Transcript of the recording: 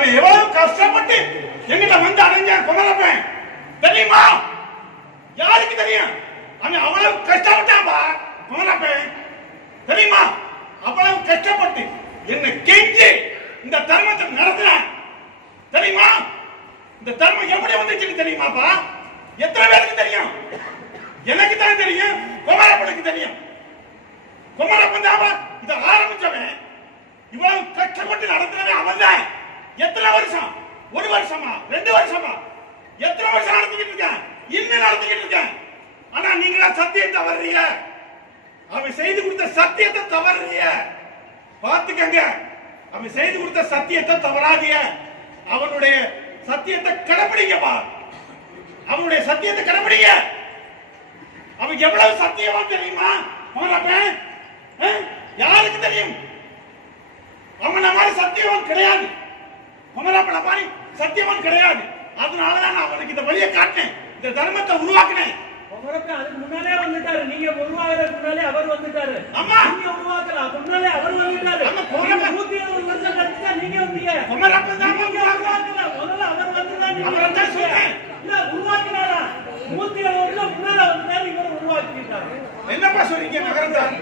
அவன் எவ்வளவு கஷ்டப்பட்டு எங்கிட்ட வந்து அடைஞ்சான் குமரப்பன் தெரியுமா? யாருக்கு தெரியும்? அவன் அவ்வளவு கஷ்டப்பட்டான்பா குமரப்பன் தெரியுமா? அவ்வளவு கஷ்டப்பட்டு என்ன கெஞ்சி இந்த தர்மத்தை நடத்தினான் தெரியுமா? இந்த தர்மம் எப்படி வந்துச்சுன்னு தெரியுமாப்பா? எத்தனை பேருக்கு தெரியும்? எனக்கு தான் தெரியும் குமரப்பனுக்கு தெரியும். குமரப்பன் தான் இதை ஆரம்பிச்சவன். இவ்வளவு கஷ்டப்பட்டு நடத்துறவன் அவன் தான் எத்தனை வருஷம்? ஒரு வருஷமா? ரெண்டு வருஷமா? எத்தனை வருஷம் நடத்திக்கிட்டு இருக்கேன்? இன்னும் நடத்திக்கிட்டு இருக்கேன். ஆனா நீங்களா சத்தியத்தை வர்றீங்க அவன் செய்து கொடுத்த சத்தியத்தை தவறுறீங்க. பார்த்துக்கங்க. அவன் செய்து கொடுத்த சத்தியத்தை தவறாதீங்க. அவனுடைய சத்தியத்தை கடைபிடிங்கப்பா அவனுடைய சத்தியத்தை கடைபிடிங்க அவன் எவ்வளவு சத்தியமா தெரியுமா? போனப்பன் யாருக்கு தெரியும்? அவன் மாதிரி சத்தியம் கிடையாது. குமரப்பன மாதிரி சத்தியவான் கிடையாது. அதனாலதான் நான் அவனுக்கு இந்த வழியை காட்டினேன். இந்த தர்மத்தை உருவாக்கினேன். குமரப்பன் அதுக்கு முன்னாலே வந்துட்டாரு. நீங்க உருவாகிறதுக்கு முன்னாலே அவர் வந்துட்டாரு. அம்மா. நீங்க உருவாக்கல அதுக்கு முன்னாலே அவர் வந்துட்டாரு. அம்மா, குமரப்பன். நூத்தி இருபது வருஷம் கழிச்சு தான் நீங்க வந்தீங்க. குமரப்பன் தான் நீங்க உருவாக்கல. முதல்ல அவர் வந்துதான் நீங்க அவரை தான் சொல்றேன். இல்ல உருவாக்கினாரா? நூத்தி இருபது வருஷம் முன்னால வந்துட்டாரு இவர் உருவாக்கிட்டாரு. என்னப்பா சொல்றீங்க நகரத்தான்